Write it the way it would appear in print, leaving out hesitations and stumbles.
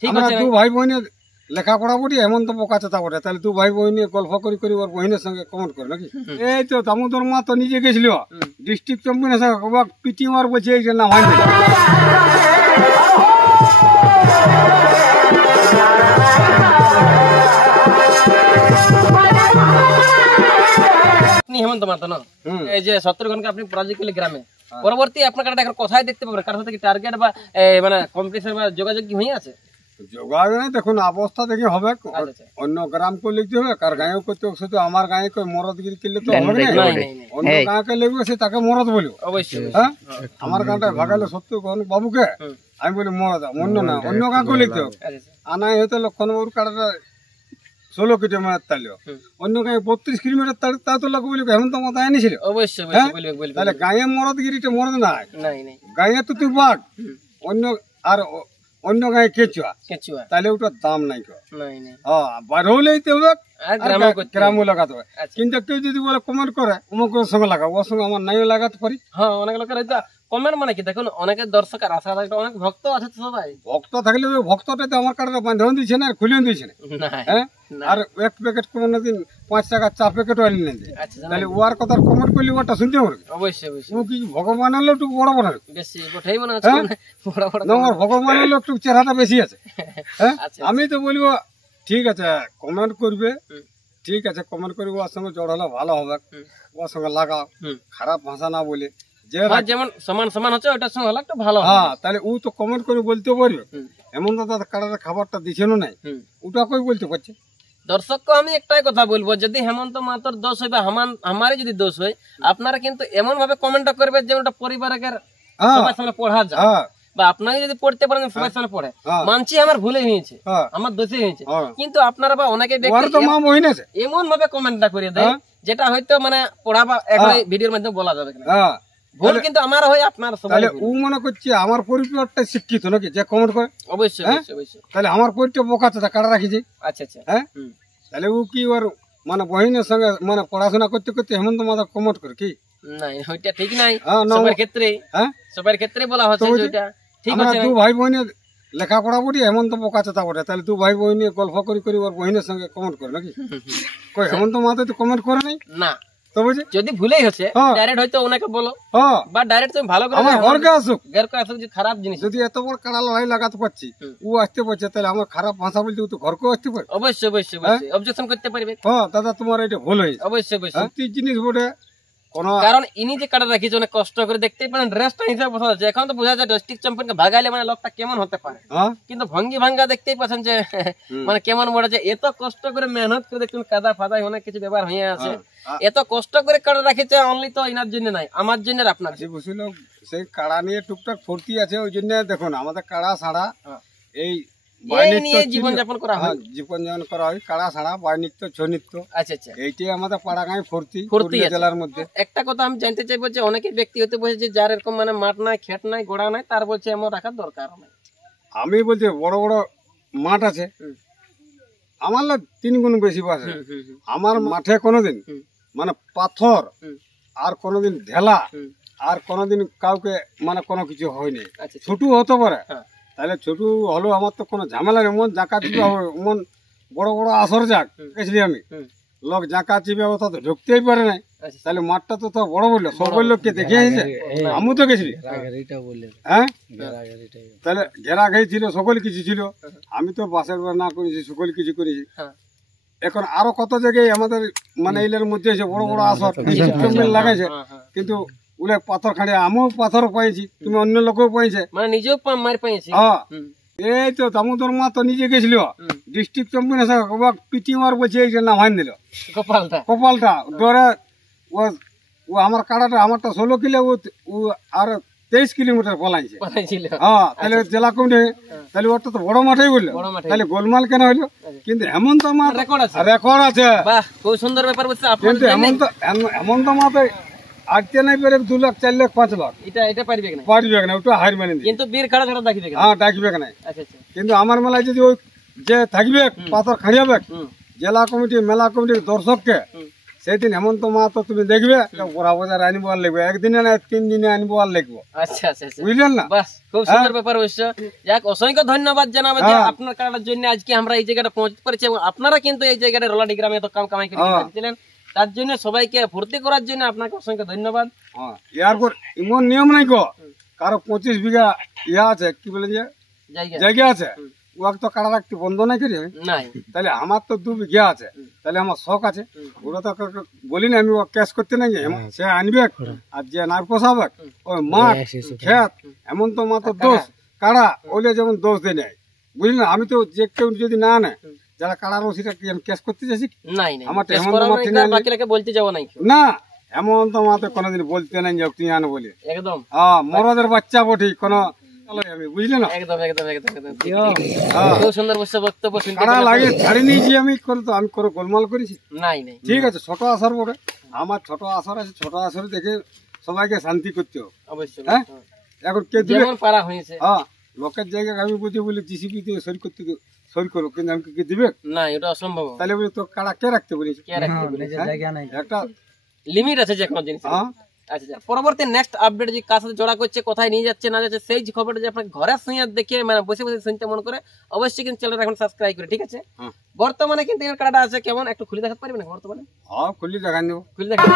ঠিক আমরা আছে দু ভাই বোনের লেখাপড়া বটি এমন তো বোকা চেতা বটে, তাহলে দু ভাই বোন নিয়ে গল্প করি করি ওর বহিনের সঙ্গে কমেন্ট করে নাকি? এই তো দামোদর মা তো নিজে গেছিল ডিস্ট্রিক্ট চ্যাম্পিয়নের সঙ্গে পিটি মার বলছে এই যে নাম হয় আপনি হেমন্ত মাহাতো না, এই যে 17 ঘন্টা আপনি পরাজয় করলে গ্রামে, পরবর্তী আপনার কাছে এখন কোথায় দেখতে পাবেন? কার সাথে কি টার্গেট বা মানে কম্পিটিশন বা যোগাযোগ কি হয়ে আছে? যোগাযোগ নাই, দেখুন অবস্থা দেখে হবে, অন্য গ্রামকে লিখতে হবে, কার গাঁয়েও করতে হবে, শুধু আমার গাঁয়ে মরদগিরি করলে তো হবে না, অন্য গাঁকে লিখবে সে তাকে মরদ বলবো। অবশ্যই হ্যাঁ, আমার গাঁটা ভাগালে সত্য বাবুকে আমি বলি মরদ, অন্য না অন্য গাঁকে লিখতে হবে। আর নাই হয়তো লক্ষণ বাবুর কাটাটা 16 কিলোমিটার তাহলে অন্য গাঁয়ে 32 কিলোমিটার তাহলে তা তো লোক বলি হেমন্ত মাতা এনেছিল। অবশ্যই তাহলে গাঁয়ে মরদগিরিটা মরদ নাই, গাঁয়ে তো তুই বাঘ, অন্য আর অন্য গায়ে কেঁচুয়া, তাহলে ওটার দাম নাই। বাইরেও লাইতে হবে, গ্রামও লাগাতে হবে। কিন্তু কেউ যদি বলে কমেন্ট করে অমুক সঙ্গে লাগাবো, ওর সঙ্গে আমার নাইও লাগাতে পারি। হ্যাঁ, অনেক লোকের কমেন্ট মানে কি, দেখুন অনেকের দর্শকের আশা থাকে, অনেক ভক্ত আছে তো, সবাই ভক্ত থাকলে ওই ভক্তটাতে আমার কার্ডটা বাঁধেও দিচ্ছে না আর খুলেও দিচ্ছে না। হ্যাঁ, আর এক প্যাকেট কোনো দিন 5 টাকা 4 প্যাকেট অয়েল নেন, তাহলে ওর কথা কমেন্ট করলে ওটা শুনতে হবে। অবশ্যই ও কি ভগবান হলো একটু বড় বড় বেশি বটেই মনে হচ্ছে, ভগবান হলো একটু চেহারাটা বেশি আছে। হ্যাঁ, আমি তো বলবো ঠিক আছে কমেন্ট করবে, ঠিক আছে কমেন্ট করবে, ওর সঙ্গে জড় হলে ভালো হবে, ওর সঙ্গে লাগাও, খারাপ ভাষা না বলে যেমন সমান সমান হচ্ছে ওটার সঙ্গে হলে একটু ভালো। হ্যাঁ, তাহলে ও তো কমেন্ট করে বলতে পারবে এমন তো তার কাটার খাবারটা দিছেন নাই, ওটা কই বলতে পারছে। দর্শককে আমি একটাই কথা বলবো, যদি হেমন্ত মাহাতোর দোষ হয় বা আমারই যদি দোষ হয়, আপনারা কিন্তু এমন ভাবে কমেন্টটা করবে যে ওটা পরিবারের সবার সামনে পড়া যায়, বা আপনাকে যদি পড়তে পারেন সবার সামনে পড়ে, মানছি আমার ভুলে হয়েছে, আমার দোষে হয়েছে, কিন্তু আপনারা বা অনেকে এমন ভাবে কমেন্টটা করে দেয় যেটা হয়তো মানে পড়া বা ভিডিওর মাধ্যমে বলা যাবে না। ভুল কিন্তু আমার হয়, আপনার তাহলে ও মনে করছে আমার পরিবারটা শিক্ষিত নাকি যে কমেন্ট করে? অবশ্যই অবশ্যই। তাহলে আমার পরিচয় বোকা তো কাটা রাখিছি। আচ্ছা আচ্ছা। হ্যাঁ, তাহলে ও কি ওর মানে বহিনের সঙ্গে মানে পড়াশোনা করতে করতে হেমন্ত মাতা কমেন্ট করে কি? না, ওইটা ঠিক নাই সবার ক্ষেত্রে। হ্যাঁ, সবার ক্ষেত্রে বলা হচ্ছে যেটা ঠিক আছে। দু ভাই বোনের লেখাপড়া বটি হেমন্ত বোকা চেতা বটে, তাহলে দু ভাই বোন নিয়ে গল্প করি করি ওর বহিনের সঙ্গে কমেন্ট করে নাকি? কই হেমন্ত মাতা তো কমেন্ট করে নাই না। যদি ভুলেই হচ্ছে ডাইরেক্ট হয়তো ওনাকে বলো, বা ডাইরেক্ট তুমি ভালো করে আমার ঘরকে আসুক, যে খারাপ জিনিস, যদি এত বড় কাড়া লড়াই লাগাতে পারছি ও আসতে পারছে, তাহলে আমার খারাপ ভাষা বলতে ও তো ঘরকেও আসতে পারে। অবশ্যই অবশ্যই অবজেকশন করতে পারবে। হ্যাঁ দাদা, তোমার এটা ভুল হয়েছে। অবশ্যই অবশ্যই জিনিস বটে, কারণ ইনি যে কাটা রাখিছে অনেক কষ্ট করে, দেখতেই পারেন ড্রেসটা হিসাবে বোঝা যাচ্ছে। এখন তো বোঝা যায় ডিস্ট্রিক্ট চ্যাম্পিয়নকে ভাগাইলে মানে লোকটা কেমন হতে পারে, কিন্তু ভঙ্গি ভাঙ্গা দেখতেই পাচ্ছেন যে মানে কেমন বড়, যে এত কষ্ট করে মেহনত করে দেখুন, কাদা ফাদায় অনেক কিছু ব্যবহার হয়ে আছে, এত কষ্ট করে কাটা রাখিছে অনলি তো ইনার জন্য নাই, আমার জন্য আর আপনার বুঝলো। সেই কাড়া নিয়ে টুকটাক ফুর্তি আছে, ওই জন্য দেখুন আমাদের কাড়া ছাড়া এই জীবনযাপন করা হয়, কাড়া ছাড়া বাই নৃত্য ছৌ নৃত্য। আচ্ছা আচ্ছা, এইটাই আমাদের পাড়া গাঁয়ে ফুর্তি জেলার মধ্যে। একটা কথা আমি জানতে চাইবো যে অনেকে ব্যক্তি হতে বলছে যার এরকম মানে মাঠ নাই, খেট নাই, গোড়া নাই, তার বলছে এমন রাখার দরকার নাই। আমি বলছি বড় বড় মাঠ আছে, আমার 3 গুণ বেশি আছে। আমার মাঠে কোনোদিন মানে পাথর আর কোনোদিন ঢেলা আর কোনোদিন কাউকে মানে কোনো কিছু হয়নি। ছোট হতে পারে, তাহলে ছোট হলেও আমার তো কোনো ঝামেলা নেই। মন জাঁকা চিপে মন বড় বড় আসর যাক গেছিলি আমি, লোক জাঁকা চিপে তো ঢুকতেই পারে নাই, তাহলে মাঠটা তো বড় বললো, সকল লোককে দেখে আসছে, আমি তো গেছিলি। হ্যাঁ, তাহলে ঘেরা ঘেরি ছিল, সকল কিছু ছিল, আমি তো বাসের না করেছি, সকল কিছু করেছি। এখন আরো কত জায়গায় আমাদের মানে এলের মধ্যে বড় বড় আসর লাগাইছে, কিন্তু উলে পাথর খাড়ে, আমিও পাথর পাইছি, তুমি অন্য লোকেও পাইছে, মানে নিজেও মার পাইছি। হ্যাঁ, এই তো দামোদর মা তো নিজে গেছিল ডিস্ট্রিক্ট চ্যাম্পিয়ন পিটি মার বলছে এই যে নাম হান দিল কপালটা ডরে। ও আমার কাড়াটা আমারটা 16 কিলো, ও আর 23 কিলোমিটার পলাইছে। হ্যাঁ, তাহলে জেলা কমিটি, তাহলে ওটা তো বড় মাঠেই বললো, তাহলে গোলমাল কেন হইলো? কিন্তু হেমন্ত মা রেকর্ড আছে, খুব সুন্দর ব্যাপার বলছে। কিন্তু হেমন্ত মাতে আজকে নাই পেরে 2 লাখ 4 লাখ 5 লাখ এটা পারবে না, ওটা হার মানে, কিন্তু বীর খাড়া ছাড়া ডাকিবে। হ্যাঁ, ডাকিবে না। কিন্তু আমার মেলায় যদি ওই যে থাকবে পাথর খাড়িয়াবে, জেলা কমিটি মেলা কমিটির দর্শককে সেদিন হেমন্ত মাহাতো তুমি দেখবে বড়া বাজার আনবো আর লিখবো, একদিনে না 3 দিনে আনবো আর লিখবো। আচ্ছা আচ্ছা আচ্ছা, বুঝলেন না? বাস খুব সুন্দর ব্যাপার অবশ্য। যাক, অসংখ্য ধন্যবাদ জানাবো যে আপনার কাটার জন্য আজকে আমরা এই জায়গাটা পৌঁছতে পারছি, এবং আপনারা কিন্তু এই জায়গাটা রলাডি গ্রামে এত কাম কামাই করে দিয়েছিলেন, তার জন্য সবাইকে ভর্তি করার জন্য আপনাকে অসংখ্য ধন্যবাদ। এরপর এমন নিয়ম নাই গো, কারো 25 বিঘা ইয়া আছে, কি বলে যে জায়গা আছে, ওকে তো কাটা রাখতে বন্ধ নাই করি নাই, তাহলে আমার তো 2 বিঘা আছে, তাহলে আমার শখ আছে, ওরা তো বলি না আমি ও ক্যাশ করতে নাই, সে আনবে আর যে না পোষাবে ওই মাঠ খেত এমন তো মাত্র দোষ কাড়া ওইলে যেমন দোষ দেয় নেয়, বুঝলি না? আমি তো যে কেউ যদি না নেয় যারা কাড়া রসিটা কি আমি ক্যাশ করতে চাইছি নাই, আমার বলতে যাবো নাই না, এমন তো মাত্র কোনোদিন বলতে নাই যে তুই আনো বলি, একদম মরদের বাচ্চা বটি কোনো আমি, বুঝলি না? একদম একদম একদম একদম খুব সুন্দর বক্তব্য শুনতে লাগে ছাড়ি নিয়েছি আমি, আমি কোনো গোলমাল করেছি নাই নাই। ঠিক আছে, ছোট আসর বটে আমার, ছোট আসর আছে, ছোট আসরে দেখে সবাইকে শান্তি করতে হবে অবশ্যই। হ্যাঁ, এখন কে দিবে পারা হয়েছে, লোকের জায়গায় আমি বুঝি বলি জিসিপি দিয়ে সই করতে সই করো, কিন্তু আমি কি দিবে না, এটা অসম্ভব। তাহলে বলি তো কাড়া কে রাখতে বলিস, একটা লিমিট আছে যে কোনো জিনিস। আচ্ছা, পরবর্তী নেক্সট আপডেট যে কার সাথে জোড়া করছে, কোথায় নিয়ে যাচ্ছে না যাচ্ছে, সেই খবরটা যে আপনার ঘরে শুনে দেখে মানে বসে বসে শুনতে মন করে, অবশ্যই কিন্তু চ্যানেলটা এখন সাবস্ক্রাইব করে, ঠিক আছে? বর্তমানে কিন্তু এর কার্ডটা আছে কেমন, একটু খুলে দেখাতে পারবেন না বর্তমানে? খুলি দেখান দেবো, খুলে দেখান।